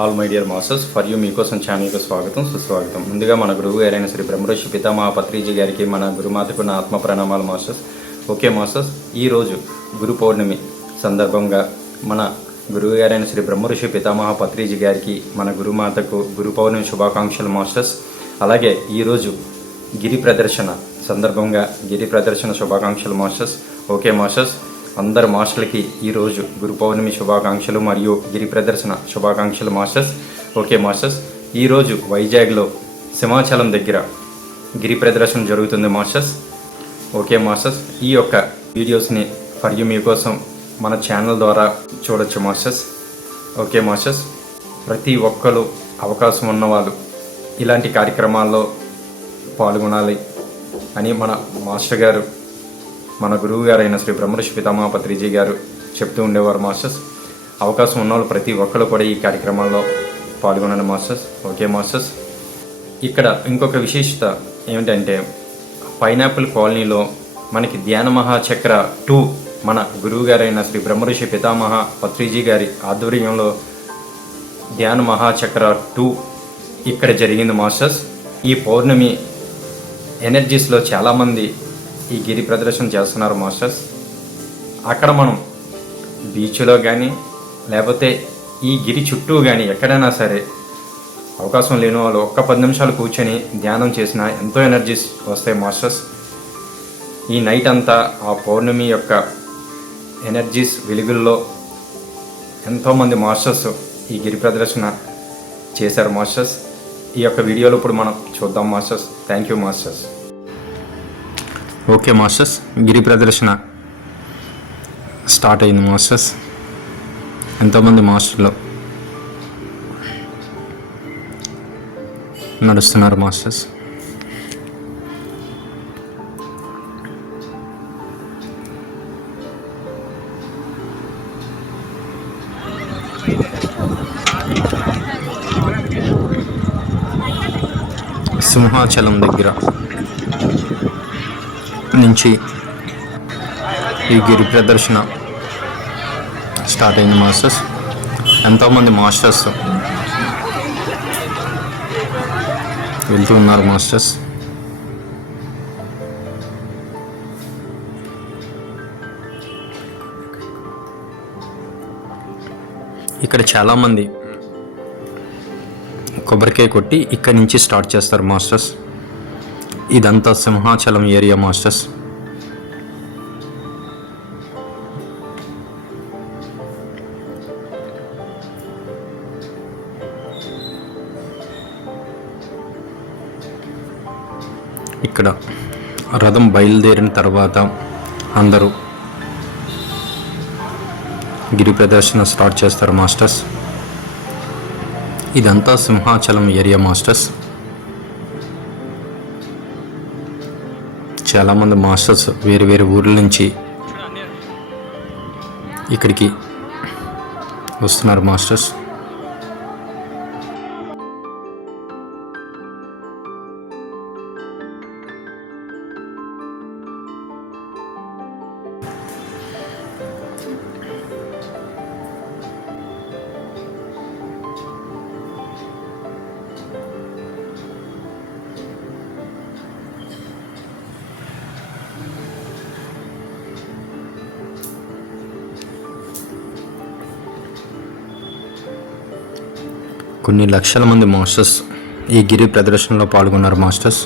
All my dear masters for you మీకోసం ఛానల్కి స్వాగతం సుస్వాగతం. ముందుగా మన గురువు గారైన శ్రీ బ్రహ్మర్షి పితామహ పత్రిజీ గారికి మన గురుమాతకు నా ఆత్మ ప్రణామాలు మాస్టర్స్. ఓకే మాస్టర్స్, ఈరోజు గురు పౌర్ణమి సందర్భంగా మన గురువు గారైన శ్రీ బ్రహ్మర్షి పితామహ పత్రిజీ గారికి మన గురుమాతకు గురు పౌర్ణమి శుభాకాంక్షలు మాస్టర్స్. అలాగే ఈరోజు గిరి ప్రదర్శన సందర్భంగా గిరి ప్రదర్శన శుభాకాంక్షలు మాస్టర్స్. ఓకే మాస్టర్స్, అందరు మాస్టర్లకి ఈరోజు గురు పౌర్ణమి శుభాకాంక్షలు మరియు గిరి ప్రదర్శన శుభాకాంక్షలు మాస్టర్స్. ఓకే మాస్టర్స్, ఈరోజు వైజాగ్లో సింహాచలం దగ్గర గిరి ప్రదర్శన జరుగుతుంది మాస్టర్స్. ఓకే మాస్టర్స్, ఈ యొక్క వీడియోస్ని ఫర్ యూ మీకోసం మన ఛానల్ ద్వారా చూడొచ్చు మాస్టర్స్. ఓకే మాస్టర్స్, ప్రతి ఒక్కరు అవకాశం ఉన్నవాళ్ళు ఇలాంటి కార్యక్రమాల్లో పాల్గొనాలి అని మన మాస్టర్ గారు, మన గురువు గారైన శ్రీ బ్రహ్మర్షి పితామహ పత్రిజీ గారు చెప్తూ ఉండేవారు మాస్టర్స్. అవకాశం ఉన్నవాళ్ళు ప్రతి ఒక్కరు కూడా ఈ కార్యక్రమాల్లో పాల్గొనాలి మాస్టర్స్. ఓకే మాస్టర్స్, ఇక్కడ ఇంకొక విశేషత ఏమిటంటే పైనాపిల్ కాలనీలో మనకి ధ్యాన మహాచక్ర 2 మన గురువు గారైన శ్రీ బ్రహ్మర్షి పితామహ పత్రిజీ గారి ఆధ్వర్యంలో ధ్యాన మహాచక్ర 2 ఇక్కడ జరిగింది మాస్టర్స్. ఈ పౌర్ణమి ఎనర్జీస్లో చాలామంది ఈ గిరి ప్రదర్శన చేస్తున్నారు మాస్టర్స్. అక్కడ మనం బీచ్లో కానీ లేకపోతే ఈ గిరి చుట్టూ కానీ ఎక్కడైనా సరే అవకాశం లేని వాళ్ళు ఒక్క 10 నిమిషాలు కూర్చొని ధ్యానం చేసినా ఎంతో ఎనర్జీస్ వస్తాయి మాస్టర్స్. ఈ నైట్ అంతా ఆ పౌర్ణమి యొక్క ఎనర్జీస్ వెలుగుల్లో ఎంతోమంది మాస్టర్స్ ఈ గిరి ప్రదర్శన చేశారు మాస్టర్స్. ఈ యొక్క వీడియోలో ఇప్పుడు మనం చూద్దాం masters. Thank you masters. Okay masters, గిరి ప్రదర్శన స్టార్ట్ అయింది మాస్టర్స్. ఎంతోమంది మాస్టర్లు నడుస్తున్నారు మాస్టర్స్. సింహాచలం దగ్గర నుంచి ఈ గిరి ప్రదర్శన స్టార్ట్ అయింది మాస్టర్స్. ఎంతోమంది మాస్టర్స్ వెళ్తూ ఉన్నారు మాస్టర్స్. ఇక్కడ చాలామంది కొబ్బరికాయ కొట్టి ఇక్కడి నుంచి స్టార్ట్ చేస్తారు మాస్టర్స్. ఇదంతా సింహాచలం ఏరియా మాస్టర్స్. ఇక్కడ రథం బయలుదేరిన తర్వాత అందరూ గిరి ప్రదర్శన స్టార్ట్ చేస్తారు మాస్టర్స్. ఇదంతా సింహాచలం ఏరియా మాస్టర్స్. చాలామంది మాస్టర్స్ వేరు వేరు ఊర్ల నుంచి ఇక్కడికి వస్తున్నారు మాస్టర్స్. కొన్ని లక్షల మంది మాస్టర్స్ ఈ గిరి ప్రదర్శనలో పాల్గొన్నారు మాస్టర్స్.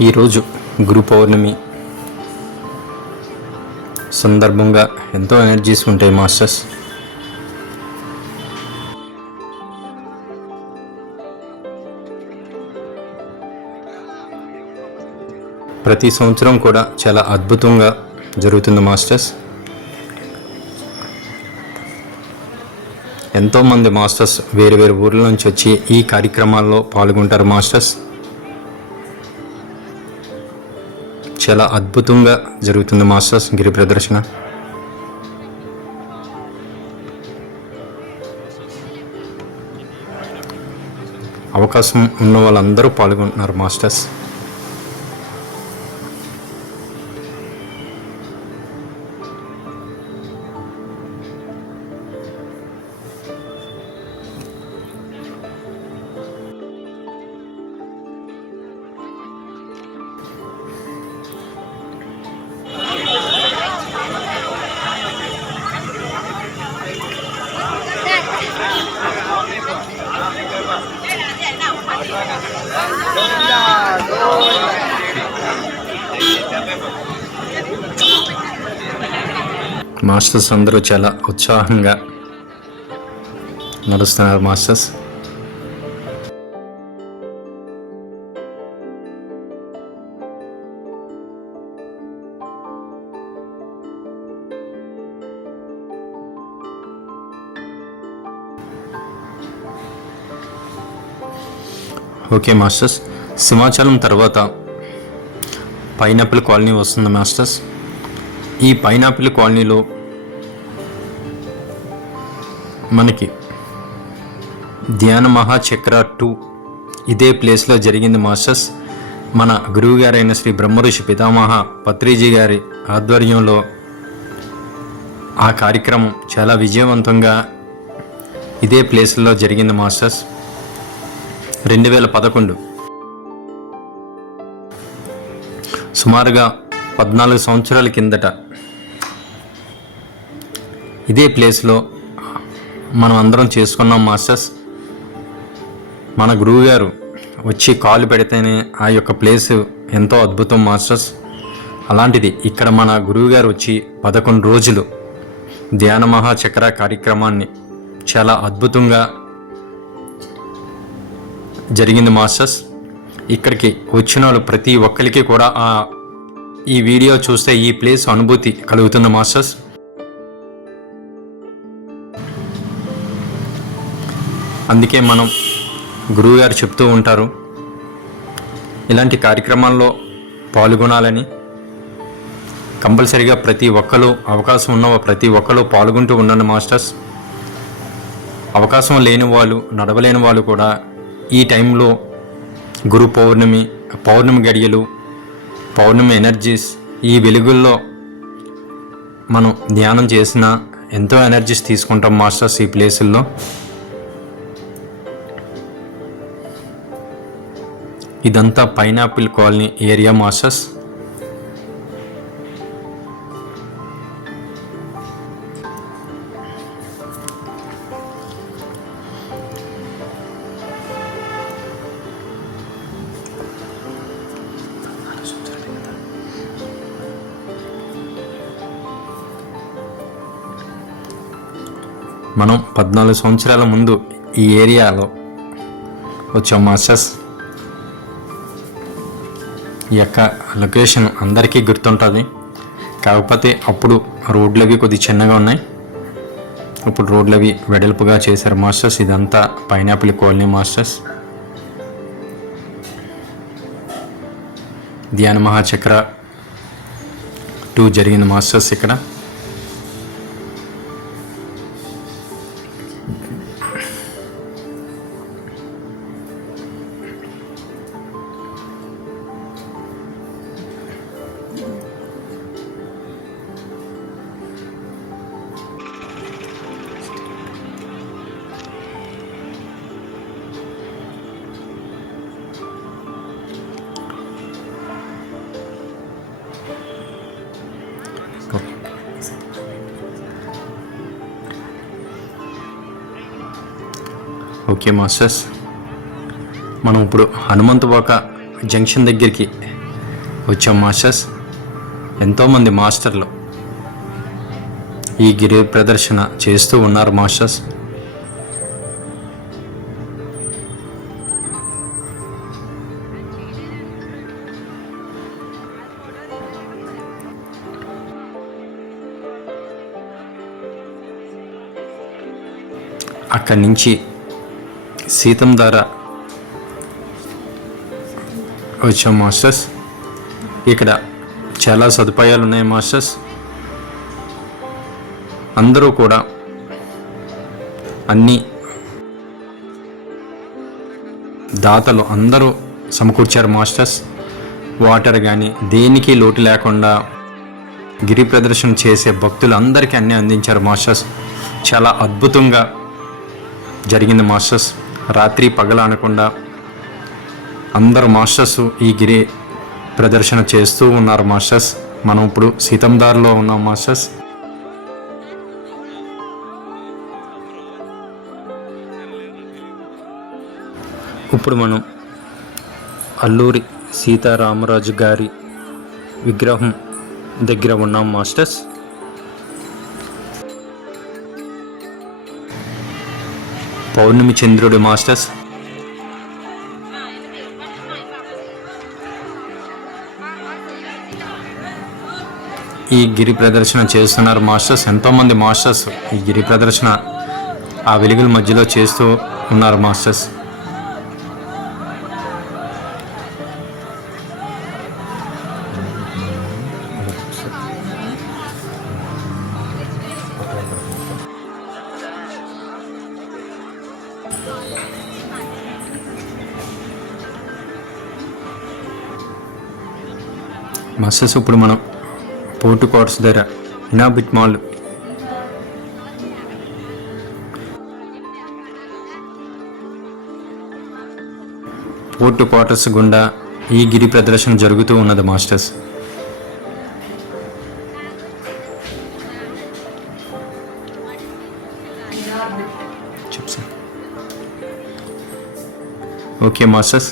ఈరోజు గురు పౌర్ణమి సందర్భంగా ఎంతో ఎనర్జీస్ ఉంటాయి మాస్టర్స్. ప్రతి సంవత్సరం కూడా చాలా అద్భుతంగా జరుగుతుంది మాస్టర్స్. ఎంతోమంది మాస్టర్స్ వేరు వేరు ఊర్ల నుంచి వచ్చి ఈ కార్యక్రమాల్లో పాల్గొంటారు మాస్టర్స్. చాలా అద్భుతంగా జరుగుతుంది మాస్టర్స్ గిరి ప్రదర్శన. అవకాశం ఉన్న వాళ్ళందరూ పాల్గొంటున్నారు మాస్టర్స్. మాస్టర్స్ అందరూ చాలా ఉత్సాహంగా నడుస్తున్నారు మాస్టర్స్. ఓకే మాస్టర్స్, సింహాచలం తర్వాత పైనాపిల్ కాలనీ వస్తుంది మాస్టర్స్. ఈ పైనాపిల్ కాలనీలో మనకి ధ్యాన మహాచక్ర 2 ఇదే ప్లేస్లో జరిగింది మాస్టర్స్. మన గురువు గారైన శ్రీ బ్రహ్మఋషి పితామహ పత్రిజీ గారి ఆధ్వర్యంలో ఆ కార్యక్రమం చాలా విజయవంతంగా ఇదే ప్లేస్లో జరిగింది మాస్టర్స్. 2011 సుమారుగా 14 సంవత్సరాల కిందట ఇదే ప్లేస్లో మనం అందరం చేసుకున్నాం మాస్టర్స్. మన గురువుగారు వచ్చి కాలు పెడితేనే ఆ యొక్క ప్లేస్ ఎంతో అద్భుతం మాస్టర్స్. అలాంటిది ఇక్కడ మన గురువుగారు వచ్చి 11 రోజులు ధ్యాన మహాచక్ర కార్యక్రమాన్ని చాలా అద్భుతంగా జరిగింది మాస్టర్స్. ఇక్కడికి వచ్చిన వాళ్ళు ప్రతి ఒక్కరికి కూడా ఈ వీడియో చూస్తే ఈ ప్లేస్ అనుభూతి కలుగుతుంది మాస్టర్స్. అందుకే మనం గురువుగారు చెప్తూ ఉంటారు ఇలాంటి కార్యక్రమాల్లో పాల్గొనాలని. కంపల్సరిగా ప్రతి ఒక్కరు అవకాశం ఉన్న ప్రతి ఒక్కరు పాల్గొంటూ ఉండండి మాస్టర్స్. అవకాశం లేని వాళ్ళు, నడవలేని వాళ్ళు కూడా ఈ టైంలో గురు పౌర్ణమి గడియలు, పౌర్ణమి ఎనర్జీస్, ఈ వెలుగుల్లో మనం ధ్యానం చేసిన ఎంతో ఎనర్జీస్ తీసుకుంటాం మాస్టర్స్ ఈ ప్లేసుల్లో. ఇదంతా పైనాపిల్ కాలనీ ఏరియా మాస్టర్స్. మనం 14 సంవత్సరాల ముందు ఈ ఏరియాలో వచ్చాం మాస్టర్స్. ఈ యొక్క లొకేషన్ అందరికీ గుర్తుంటుంది. కాకపోతే అప్పుడు రోడ్లు అవి కొద్దిగా చిన్నగా ఉన్నాయి, ఇప్పుడు రోడ్లు అవి వెడల్పుగా చేశారు మాస్టర్స్. ఇదంతా పైనాపిల్ కాలనీ మాస్టర్స్. ధ్యాన మహాచక్ర 2 జరిగింది మాస్టర్స్ ఇక్కడ. ఓకే మాస్టర్స్, మనం ఇప్పుడు హనుమంతువాక జంక్షన్ దగ్గరికి వచ్చాం మాస్టర్స్. ఎంతోమంది మాస్టర్లు ఈ గిరి ప్రదర్శన చేస్తూ ఉన్నారు మాస్టర్స్. అక్కడి నుంచి సీతం ద్వారా వచ్చాం మాస్టర్స్. ఇక్కడ చాలా సదుపాయాలు ఉన్నాయి మాస్టర్స్. అందరూ కూడా అన్ని దాతలు అందరూ సమకూర్చారు మాస్టర్స్. వాటర్ కానీ దేనికి లోటు లేకుండా గిరి ప్రదర్శన చేసే భక్తులు అందరికీ అన్నీ అందించారు మాస్టర్స్. చాలా అద్భుతంగా జరిగింది మాస్టర్స్. రాత్రి పగల అనకుండా అందరు మాస్టర్స్ ఈ గిరి ప్రదర్శన చేస్తూ ఉన్నారు మాస్టర్స్. మనం ఇప్పుడు సీతందార్లో ఉన్నాం మాస్టర్స్. ఇప్పుడు మనం అల్లూరి సీతారామరాజు గారి విగ్రహం దగ్గర ఉన్నాం మాస్టర్స్. పౌర్ణమి చంద్రుడు మాస్టర్స్. ఈ గిరి ప్రదర్శన చేస్తున్నారు మాస్టర్స్. ఎంతోమంది మాస్టర్స్ ఈ గిరి ప్రదర్శన ఆ వెలుగుల మధ్యలో చేస్తూ ఉన్నారు మాస్టర్స్. మాస్టర్స్ ఇప్పుడు మనం పోర్టు క్వార్టర్స్ దగ్గర ఇనాబిట్ మాల్ పోర్టు క్వార్టర్స్ గుండా ఈ గిరి ప్రదర్శన జరుగుతూ ఉన్నది మాస్టర్స్. ఓకే మాస్టర్స్,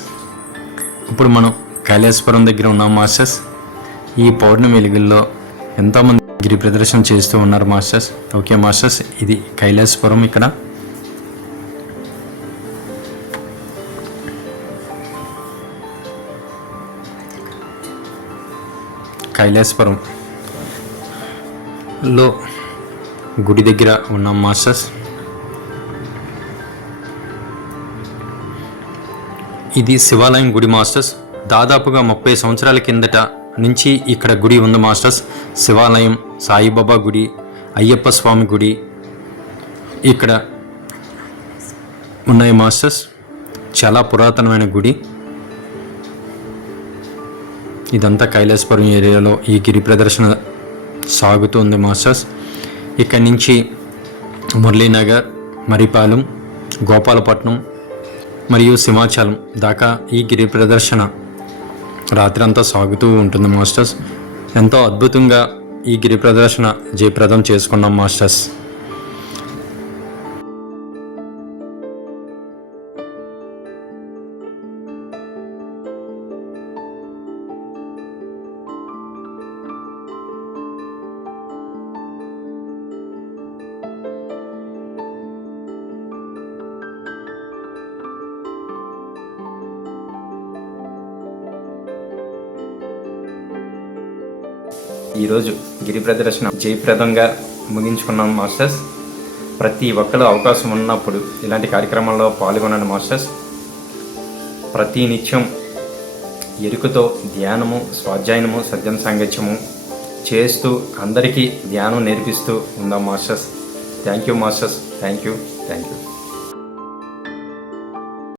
ఇప్పుడు మనం కైలాసపురం దగ్గర ఉన్నాం మాస్టర్స్. ఈ పౌర్ణమి వెలుగుల్లో ఎంతోమంది గిరి ప్రదర్శన చేస్తూ ఉన్నారు మాస్టర్స్. ఓకే మాస్టర్స్, ఇది కైలాసపురం. ఇక్కడ కైలాసపురంలో గుడి దగ్గర ఉన్నాం మాస్టర్స్. ఇది శివాలయం గుడి మాస్టర్స్. దాదాపుగా 30 సంవత్సరాల కిందట నుంచి ఇక్కడ గుడి ఉంది మాస్టర్స్. శివాలయం, సాయిబాబా గుడి, అయ్యప్ప స్వామి గుడి ఇక్కడ ఉన్నాయి మాస్టర్స్. చాలా పురాతనమైన గుడి. ఇదంతా కైలాసపురం ఏరియాలో ఈ గిరి ప్రదర్శన సాగుతుంది మాస్టర్స్. ఇక్కడి నుంచి మురళీనగర్, మరిపాలెం, గోపాలపట్నం మరియు సింహాచలం దాకా ఈ గిరి ప్రదర్శన రాత్రి అంతా సాగుతూ ఉంటుంది మాస్టర్స్. ఎంతో అద్భుతంగా ఈ గిరి ప్రదర్శన జయప్రదం చేసుకున్నాం మాస్టర్స్. ఈరోజు గిరి ప్రదర్శన జయప్రదంగా ముగించుకున్నాం మాస్టర్స్. ప్రతి ఒక్కరు అవకాశం ఉన్నప్పుడు ఇలాంటి కార్యక్రమాల్లో పాల్గొనండి మాస్టర్స్. ప్రతి నిత్యం ఎరుకతో ధ్యానము, స్వాధ్యాయనము, సజ్జన సాంగత్యము చేస్తూ అందరికీ ధ్యానం నేర్పిస్తూ ఉందాం masters. Thank you masters. Thank you.